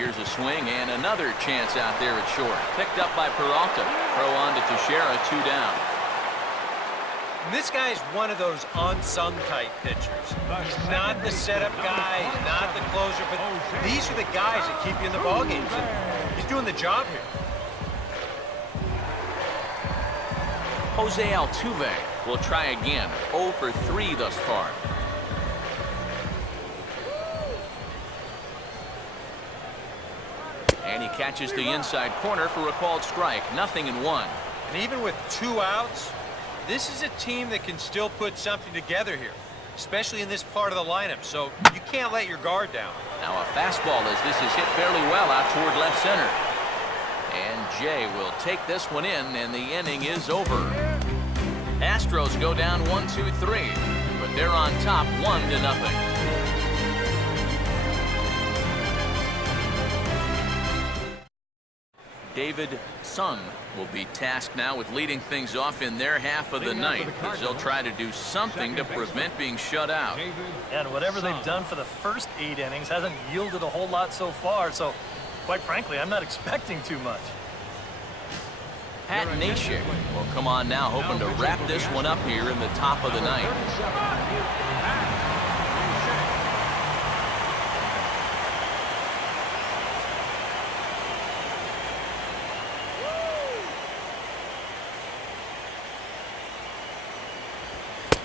here's a swing and another chance out there at short. Picked up by Peralta. Throw on to Teixeira, 2 down. And this guy's one of those unsung type pitchers. He's not the setup guy, he's not the closer, but these are the guys that keep you in the ball games, and he's doing the job here. Jose Altuve will try again. 0 for 3 thus far. And he catches the inside corner for a called strike. 0-1. And even with 2 outs, this is a team that can still put something together here, especially in this part of the lineup, so you can't let your guard down. Now a fastball as this is hit fairly well out toward left center. And Jay will take this one in, and the inning is over. Astros go down 1-2-3, but they're on top 1-0. David Sung will be tasked now with leading things off in their half of the ninth, as they'll try to do something to prevent being shut out. And whatever they've done for the first 8 innings hasn't yielded a whole lot so far, so quite frankly, I'm not expecting too much. Pat Neshek will come on now, hoping to wrap this one up here in the top of the ninth.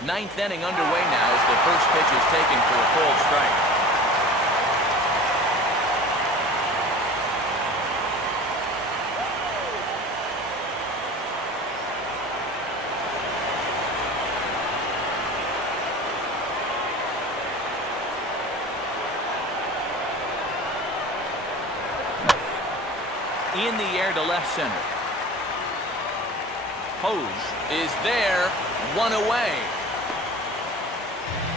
Ninth inning underway now as the first pitch is taken for a cold strike. In the air to left center. Hose is there, 1 away.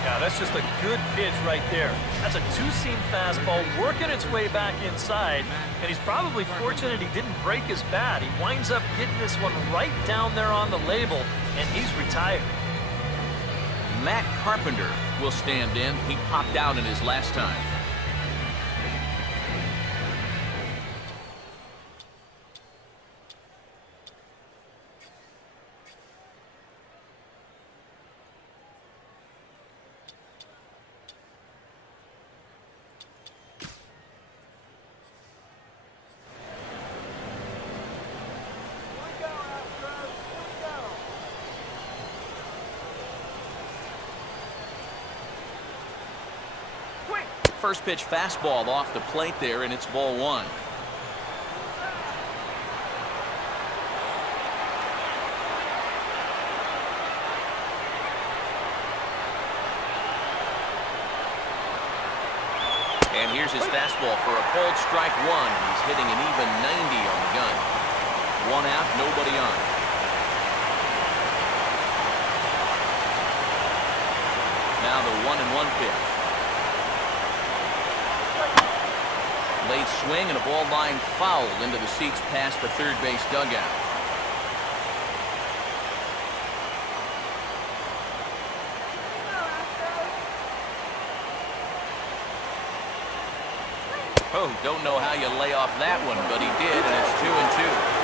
Yeah, that's just a good pitch right there. That's a 2-seam fastball working its way back inside, and he's probably fortunate he didn't break his bat. He winds up getting this one right down there on the label, and he's retired. Matt Carpenter will stand in. He popped out in his last time. First pitch fastball off the plate there, and it's ball 1. And here's his fastball for a called strike 1. He's hitting an even 90 on the gun. 1 out, nobody on. Now the 1-1 pitch. Late swing and a ball line fouled into the seats past the third base dugout. Oh, don't know how you lay off that one, but he did, and it's 2-2.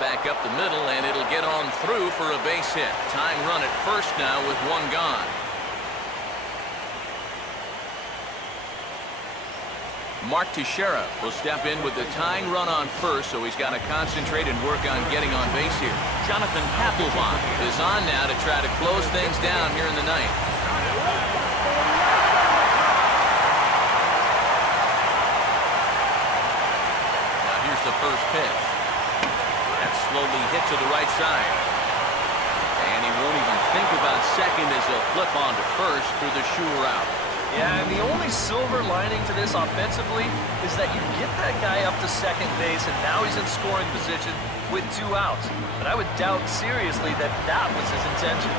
Back up the middle, and it'll get on through for a base hit. Tying run at first now with 1 gone. Mark Teixeira will step in with the tying run on first, so he's got to concentrate and work on getting on base here. Jonathan Papelbom is on now to try to close things down here in the ninth. Now here's the first pitch. Slowly hit to the right side. And he won't even think about second as he'll flip on to first through the Shure route. Yeah, and the only silver lining to this offensively is that you get that guy up to second base, and now he's in scoring position with 2 outs. But I would doubt seriously that that was his intention.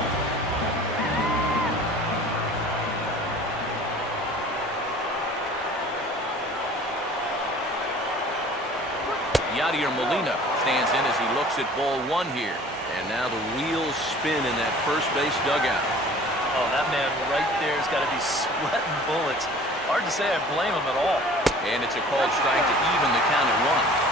Yadier Molina stands in as he looks at ball one here. And now the wheels spin in that first base dugout. Oh, that man right there has got to be sweating bullets. Hard to say I blame him at all. And it's a called strike to even the count at 1.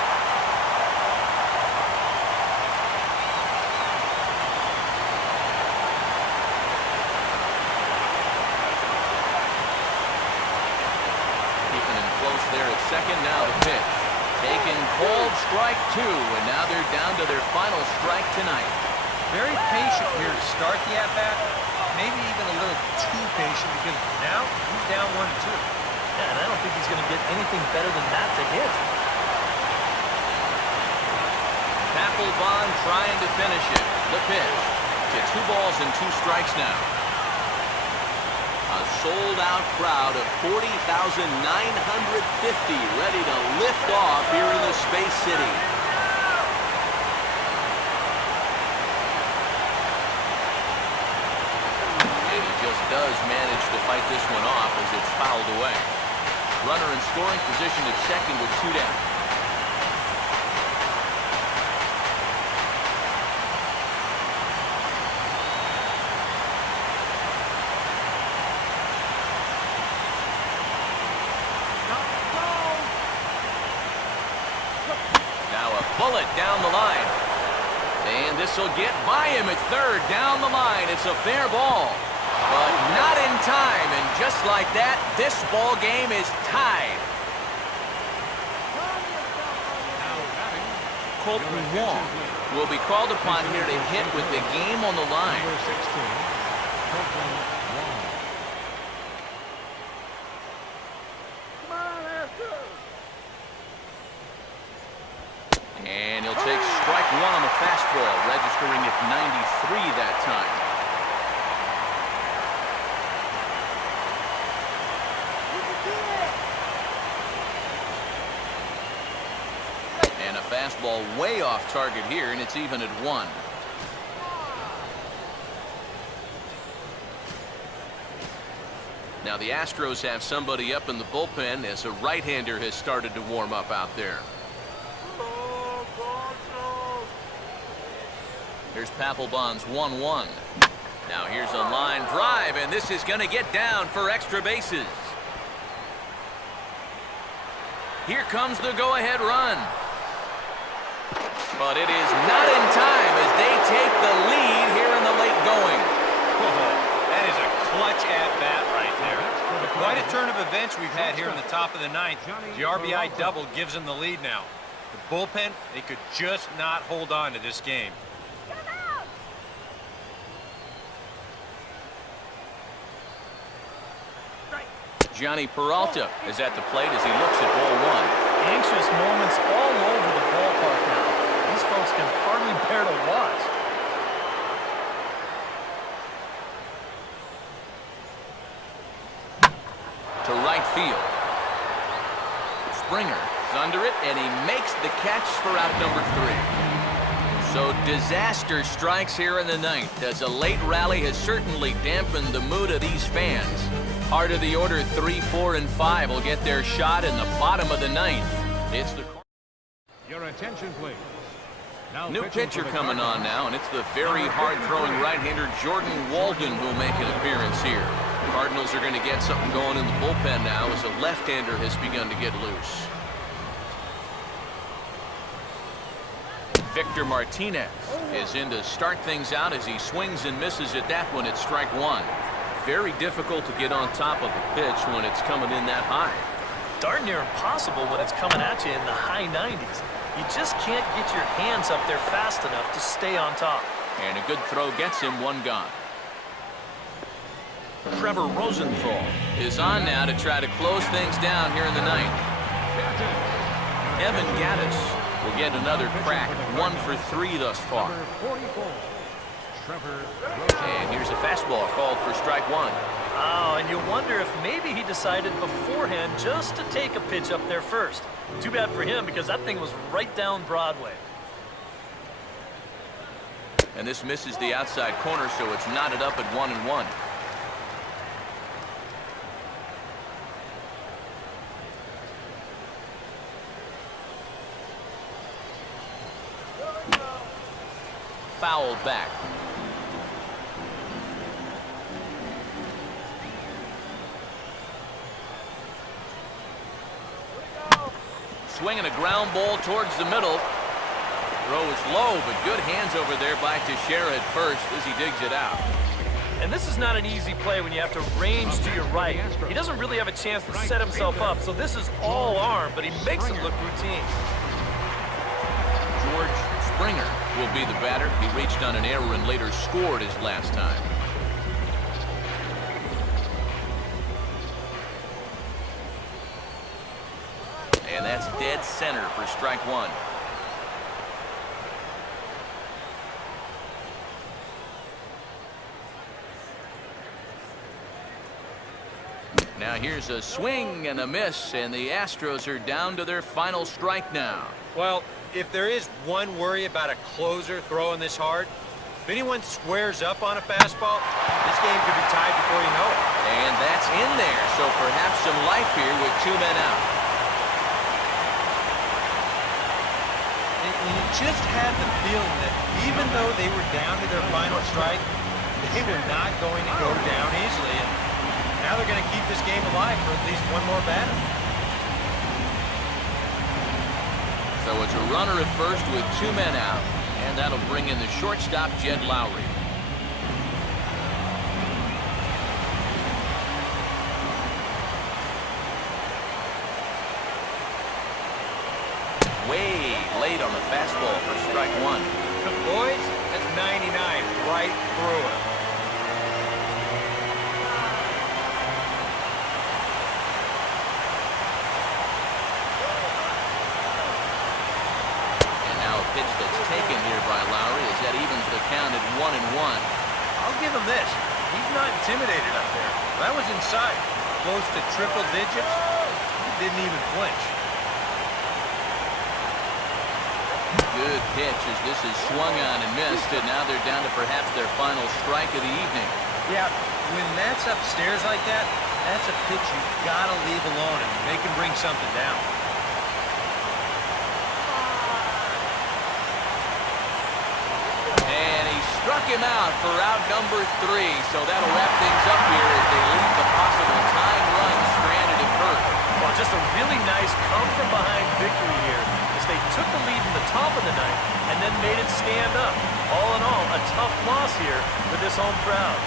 There at second. Now the pitch. Taken called strike 2, and now they're down to their final strike tonight. Very patient here to start the at-bat. Maybe even a little too patient because now he's down 1-2. Yeah, and I don't think he's going to get anything better than that to hit. Papelbom trying to finish it. The pitch. To 2 balls and 2 strikes now. A sold-out crowd of 40,950 ready to lift off here in the Space City. And he just does manage to fight this one off as it's fouled away. Runner in scoring position at second with 2 down. Bullet down the line. And this will get by him at third. Down the line. It's a fair ball. But not in time. And just like that, this ball game is tied. Colton Wong will be called upon here to hit with the game on the line. And he'll take strike 1 on the fastball, registering at 93 that time. And a fastball way off target here, and it's even at 1. Now the Astros have somebody up in the bullpen as a right-hander has started to warm up out there. Here's Papelbom's 1-1. Now here's a line drive, and this is going to get down for extra bases. Here comes the go-ahead run. But it is not in time as they take the lead here in the late going. That is a clutch at-bat right there. Quite a turn of events we've had here in the top of the 9th. The RBI double gives them the lead now. The bullpen, they could just not hold on to this game. Johnny Peralta is at the plate as he looks at ball 1. Anxious moments all over the ballpark now. These folks can hardly bear to watch. To right field. Springer is under it, and he makes the catch for out number 3. So disaster strikes here in the 9th as a late rally has certainly dampened the mood of these fans. Heart of the order 3, 4, and 5 will get their shot in the bottom of the 9th. It's the your attention, please. Now new pitcher coming on now, and it's the very hard-throwing right-hander Jordan Walden who will make an appearance here. Cardinals are going to get something going in the bullpen now as a left-hander has begun to get loose. Victor Martinez is in to start things out as he swings and misses at that one at strike 1. Very difficult to get on top of a pitch when it's coming in that high. Darn near impossible when it's coming at you in the high 90s. You just can't get your hands up there fast enough to stay on top. And a good throw gets him 1 gone. Trevor Rosenthal is on now to try to close things down here in the 9th. Evan Gattis will get another crack, 1 for 3 thus far. And here's a fastball called for strike 1. Oh, and you wonder if maybe he decided beforehand just to take a pitch up there first. Too bad for him because that thing was right down Broadway. And this misses the outside corner, so it's knotted up at 1-1. fouled back. Swinging a ground ball towards the middle. Throw is low, but good hands over there by Teixeira at first as he digs it out. And this is not an easy play when you have to range to your right. He doesn't really have a chance to set himself up, so this is all arm, but he makes it look routine. George Springer will be the batter. He reached on an error and later scored his last time. And that's dead center for strike one. Now here's a swing and a miss, and the Astros are down to their final strike now. Well, if there is one worry about a closer throwing this hard, if anyone squares up on a fastball, this game could be tied before you know it. And that's in there, so perhaps some life here with 2 men out. And you just had the feeling that even though they were down to their final strike, they were not going to go down easily. And now they're going to keep this game alive for at least one more batter. So it's a runner at first with 2 men out, and that'll bring in the shortstop, Jed Lowry. Way late on the fastball for strike one. Boys, that's 99 right through it. Pitch that's taken here by Lowry as that evens the count at 1-1. I'll give him this. He's not intimidated up there. That was inside. Close to triple digits. He didn't even flinch. Good pitch as this is swung on and missed, and now they're down to perhaps their final strike of the evening. Yeah, when that's upstairs like that, that's a pitch you gotta leave alone and make him bring something down. Struck him out for out number 3, so that'll wrap things up here as they leave the possible tying run stranded at first. Well, just a really nice come-from-behind victory here as they took the lead in the top of the ninth and then made it stand up. All in all, a tough loss here for this home crowd.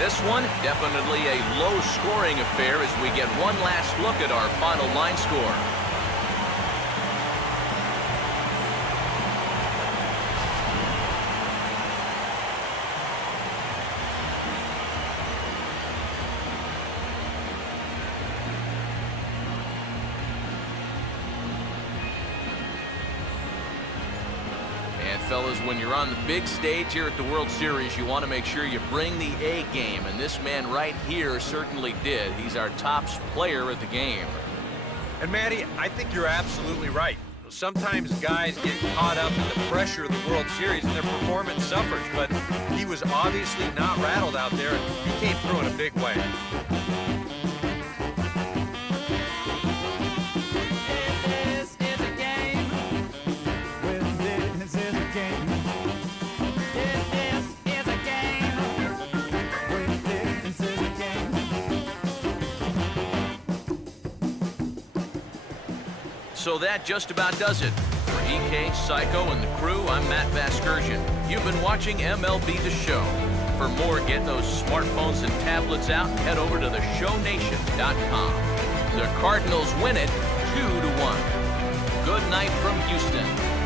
This one, definitely a low-scoring affair as we get one last look at our final line score. Fellas, when you're on the big stage here at the World Series, you want to make sure you bring the A game, and this man right here certainly did. He's our top player at the game. And Matty, I think you're absolutely right. Sometimes guys get caught up in the pressure of the World Series and their performance suffers, but he was obviously not rattled out there, and he came through in a big way. So that just about does it. For EK, Psycho, and the crew, I'm Matt Vasgersian. You've been watching MLB The Show. For more, get those smartphones and tablets out and head over to theshownation.com. The Cardinals win it 2-1. Good night from Houston.